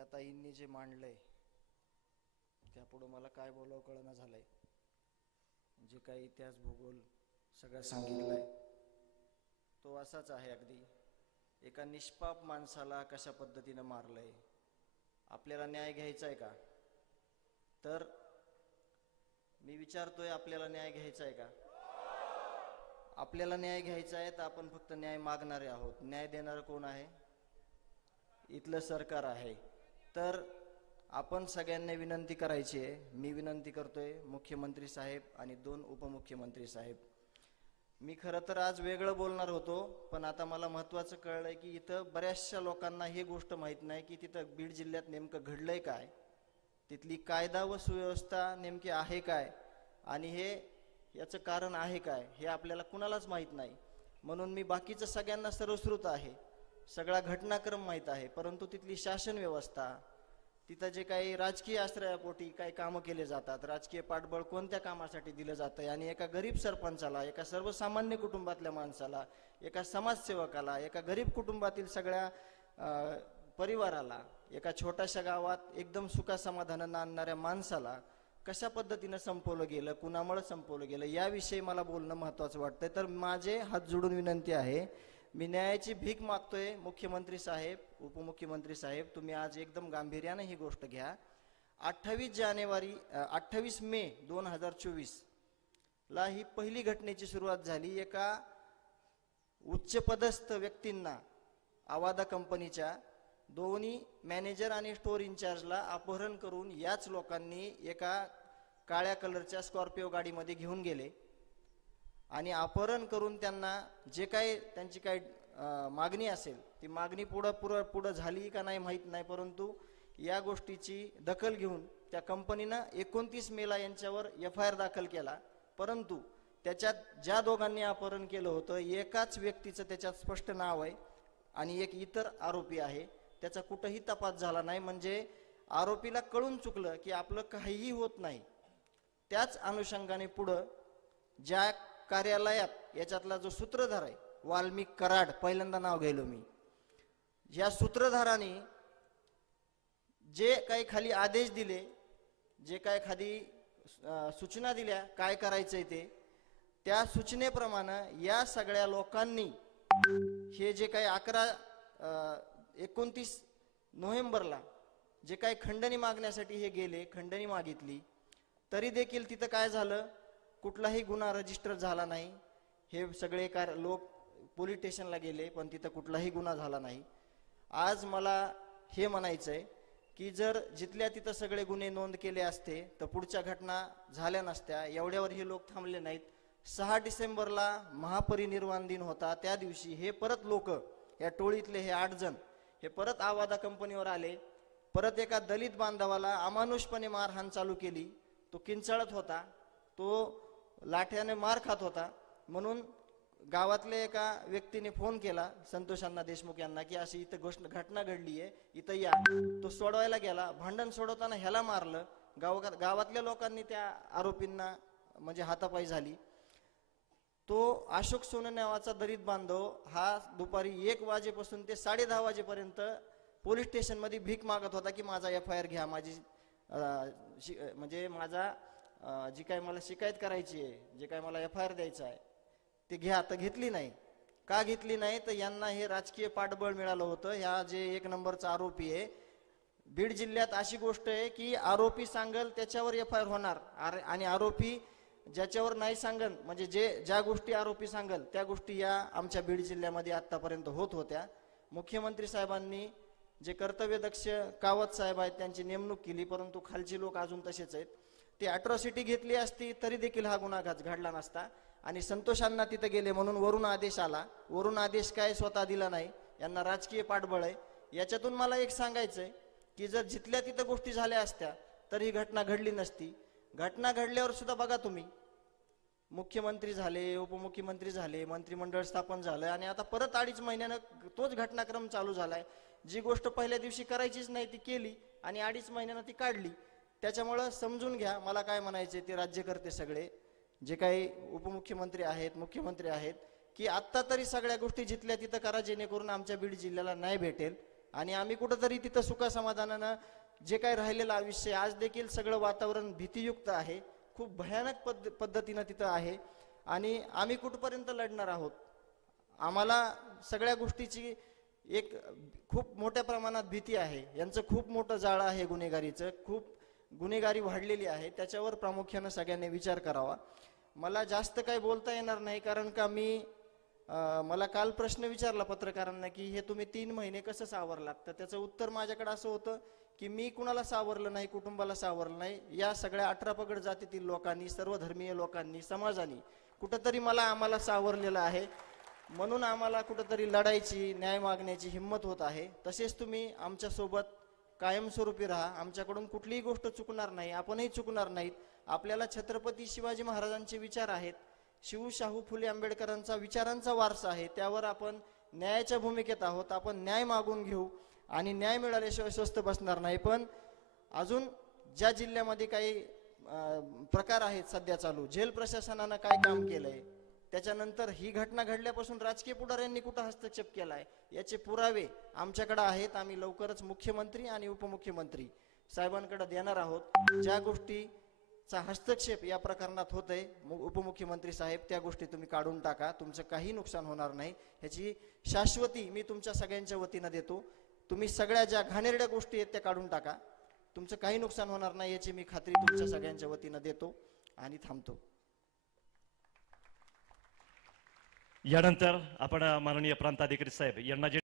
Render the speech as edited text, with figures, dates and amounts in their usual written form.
या ताईंनी जे मांडलंय त्यापुढे मला काय बोलावं कळना झालंय. जे काही इतिहास भूगोल सगळं सांगितलंय तो असाच आहे. अगदी एका निष्पाप माणसाला कशा पद्धतीनं मारलंय. आपल्याला न्याय घ्यायचा आहे का? तर मी विचारतोय, आपल्याला न्याय घ्यायचा आहे का? आपल्याला न्याय घ्यायचा आहे तर आपण फक्त न्याय मागणारे आहोत. न्याय देणारं कोण आहे? इथलं सरकार आहे. तर आपण सगळ्यांनी विनंती करायची आहे. मी विनंती करतोय मुख्यमंत्री साहेब आणि 2 उपमुख्यमंत्री साहेब. मी खरं तर आज वेगळं बोलणार होतो, पण आता मला महत्त्वाचं कळलंय की इथं बऱ्याचशा लोकांना ही गोष्ट माहीत नाही की तिथं बीड जिल्ह्यात नेमकं घडलंय काय, तिथली कायदा व सुव्यवस्था नेमकी आहे काय, आणि याचं कारण आहे काय, हे आपल्याला कुणालाच माहीत नाही. म्हणून मी बाकीचं सगळ्यांना सर्वश्रुत आहे, सगळा घटनाक्रम माहीत आहे, परंतु तिथली शासन व्यवस्था, तिथं जे काही राजकीय आश्रयापोटी काही कामं केले जातात, राजकीय पाठबळ कोणत्या कामासाठी दिलं जातं, आणि एका गरीब सरपंचाला, एका सर्वसामान्य कुटुंबातल्या माणसाला, एका समाजसेवकाला, एका गरीब कुटुंबातील सगळ्या परिवाराला, एका छोट्याशा गावात एकदम सुखासमाधानानं आणणाऱ्या माणसाला कशा पद्धतीनं संपवलं गेलं, कुणामुळे संपवलं गेलं, याविषयी मला बोलणं महत्त्वाचं वाटतंय. तर माझे हात जोडून विनंती आहे, मी न्यायाची भीक मागतोय. मुख्यमंत्री साहेब, उपमुख्यमंत्री साहेब, तुम्ही आज एकदम गांभीर्याने ही गोष्ट घ्या. 28 मे 2024 ला ही पहिली घटनेची सुरुवात झाली. एका उच्चपदस्थ व्यक्तींना, आवादा कंपनीच्या दोन्ही मॅनेजर आणि स्टोअर इंचार्जला अपहरण करून याच लोकांनी एका काळ्या कलरच्या स्कॉर्पिओ गाडीमध्ये घेऊन गेले आणि अपहरण करून त्यांना जे काही त्यांची काही मागणी असेल ती मागणी पुढं झाली का नाही माहीत नाही, परंतु या गोष्टीची दखल घेऊन त्या कंपनीनं 29 मेला यांच्यावर FIR दाखल केला. परंतु त्याच्यात ज्या दोघांनी अपहरण केलं होतं एकाच व्यक्तीचं त्याच्यात स्पष्ट नाव आहे आणि एक इतर आरोपी आहे, त्याचा कुठंही तपास झाला नाही. म्हणजे आरोपीला कळून चुकलं की आपलं काहीही होत नाही. त्याच अनुषंगाने पुढं ज्या कार्यालयात याच्यातला जो सूत्रधार आहे वाल्मिक कराड, पहिल्यांदा नाव घ्यायलो मी, या सूत्रधाराने जे काही खाली आदेश दिले, जे काही खाली सूचना दिल्या काय करायचंय ते, त्या सूचनेप्रमाणे या सगळ्या लोकांनी हे जे काही 29 नोव्हेंबरला जे काही खंडणी मागण्यासाठी हे गेले, खंडणी मागितली, तरी देखील तिथं काय झालं, कुठलाही गुन्हा रजिस्टर झाला नाही. हे सगळे लोक पोलीस स्टेशनला गेले पण तिथं कुठलाही गुन्हा झाला नाही. आज मला हे म्हणायचंय की जर जिथल्या तिथं सगळे गुन्हे नोंद केले असते तर पुढच्या घटना झाल्या नसत्या. एवढ्यावर हे लोक थांबले नाहीत. 6 डिसेंबरला महापरिनिर्वाण दिन होता. त्या दिवशी हे परत लोक, या टोळीतले हे 8 जण हे परत आवादा कंपनीवर आले. परत एका दलित बांधवाला अमानुषपणे मारहाण चालू केली. तो किंचाळत होता, तो लाठ्याने मार खात होता. म्हणून गावातल्या एका व्यक्तीने फोन केला संतोष अण्णा देशमुख यांना की अशी इथं घटना घडली आहे, इथं या. तो सोडवायला गेला. भांडण सोडवताना ह्याला मारलं. गावातल्या लोकांनी त्या आरोपींना म्हणजे हातापाई झाली. तो अशोक सोने नावाचा दलित बांधव हा दुपारी 1 वाजेपासून ते 10:30 वाजेपर्यंत पोलीस स्टेशनमध्ये भीक मागत होता की माझा FIR घ्या, माझी म्हणजे माझा जी काय मला शिकायत करायची आहे, जे काय मला FIR द्यायचं आहे ते घ्या. तर घेतली नाही. का घेतली नाही तर यांना हे राजकीय पाठबळ मिळालं होतं. ह्या जे 1 नंबरचा आरोपी आहे, बीड जिल्ह्यात अशी गोष्ट आहे की आरोपी सांगल त्याच्यावर FIR होणार, आणि आरोपी ज्याच्यावर नाही सांगल, म्हणजे ज्या गोष्टी आरोपी सांगल त्या गोष्टी या आमच्या बीड जिल्ह्यामध्ये आतापर्यंत होत होत्या. मुख्यमंत्री साहेबांनी जे कर्तव्यदक्ष कावत साहेब आहेत त्यांची नेमणूक केली, परंतु खालची लोक अजून तसेच आहेत. ती अॅट्रॉसिटी घेतली असती तरी देखील हा गुन्हा घडला नसता. आणि संतोषांना तिथे गेले म्हणून वरून आदेश आला. वरून आदेश काय स्वतः दिला नाही, यांना राजकीय पाठबळ आहे. याच्यातून मला एक सांगायचंय की जर जिथल्या तिथं गोष्टी झाल्या असत्या तर ही घटना घडली नसती. घटना घडल्यावर सुद्धा बघा तुम्ही, मुख्यमंत्री झाले, उपमुख्यमंत्री झाले, मंत्रिमंडळ स्थापन झालं, आणि आता परत 2.5 महिन्यानं तोच घटनाक्रम चालू झालाय. जी गोष्ट पहिल्या दिवशी करायचीच नाही ती केली आणि 2.5 महिन्यानं ती काढली. त्याच्यामुळं समजून घ्या मला काय म्हणायचे ते राज्यकर्ते सगळे, जे काही उपमुख्यमंत्री आहेत, मुख्यमंत्री आहेत, की आत्ता तरी सगळ्या गोष्टी जिथल्या तिथं करा जेणेकरून आमच्या बीड जिल्ह्याला न्याय भेटेल. आणि आम्ही कुठंतरी तिथं सुखासमाधानानं जे काही राहिलेलं आयुष्य आज देखील सगळं वातावरण भीतीयुक्त आहे, खूप भयानक पद्धतीनं तिथं आहे. आणि आम्ही कुठपर्यंत लढणार आहोत? आम्हाला सगळ्या गोष्टीची एक खूप मोठ्या प्रमाणात भीती आहे. यांचं खूप मोठं जाळं आहे गुन्हेगारीचं, खूप गुन्हेगारी वाढलेली आहे. त्याच्यावर प्रामुख्यानं सगळ्यांनी विचार करावा. मला जास्त काही बोलता येणार नाही, कारण का मला काल प्रश्न विचारला पत्रकारांना की हे तुम्ही 3 महिने कसं सावरलात, तर त्याचं उत्तर माझ्याकडे असं होतं की मी कुणाला सावरलं नाही, कुटुंबाला सावरलं नाही. या सगळ्या 18 पगड जातीतील लोकांनी, सर्व धर्मीय लोकांनी, समाजाने कुठंतरी आम्हाला सावरलेलं आहे. म्हणून आम्हाला कुठंतरी लढायची, न्याय मागण्याची हिंमत होत आहे. तसेच तुम्ही आमच्यासोबत कायमस्वरूपी राहा. आमच्याकडून कुठलीही गोष्ट चुकणार नाही, आपणही चुकणार नाहीत. आपल्याला छत्रपती शिवाजी महाराजांचे विचार आहेत, शाहू फुले आंबेडकरांचा विचारांचा वारसा आहे, त्यावर आपण न्यायाच्या भूमिकेत आहोत. आपण न्याय मागून घेऊ आणि न्याय मिळाल्याशिवाय स्वस्थ बसणार नाही. पण अजून ज्या जिल्ह्यामध्ये काही प्रकार आहेत सध्या चालू, जेल प्रशासनानं काय काम केलंय, त्याच्यानंतर ही घटना घडल्यापासून राजकीय पुढाऱ्यांनी कुठं हस्तक्षेप केलाय, याचे पुरावे आमच्याकडे आहेत. आम्ही लवकरच मुख्यमंत्री आणि उपमुख्यमंत्री साहेबांकडे देणार आहोत. ज्या गोष्टीचा हस्तक्षेप या प्रकरणात होतंय, उपमुख्यमंत्री साहेब त्या गोष्टी तुम्ही काढून टाका, तुमचं काही नुकसान होणार नाही. ह्याची शाश्वती मी तुमच्या सगळ्यांच्या वतीनं देतो. तुम्ही सगळ्या ज्या घाणेरड्या गोष्टी आहेत त्या काढून टाका, तुमचं काही नुकसान होणार नाही याची मी खात्री तुमच्या सगळ्यांच्या वतीनं देतो आणि थांबतो. यानंतर आपण माननीय प्रांताधिकारी साहेब यांना जे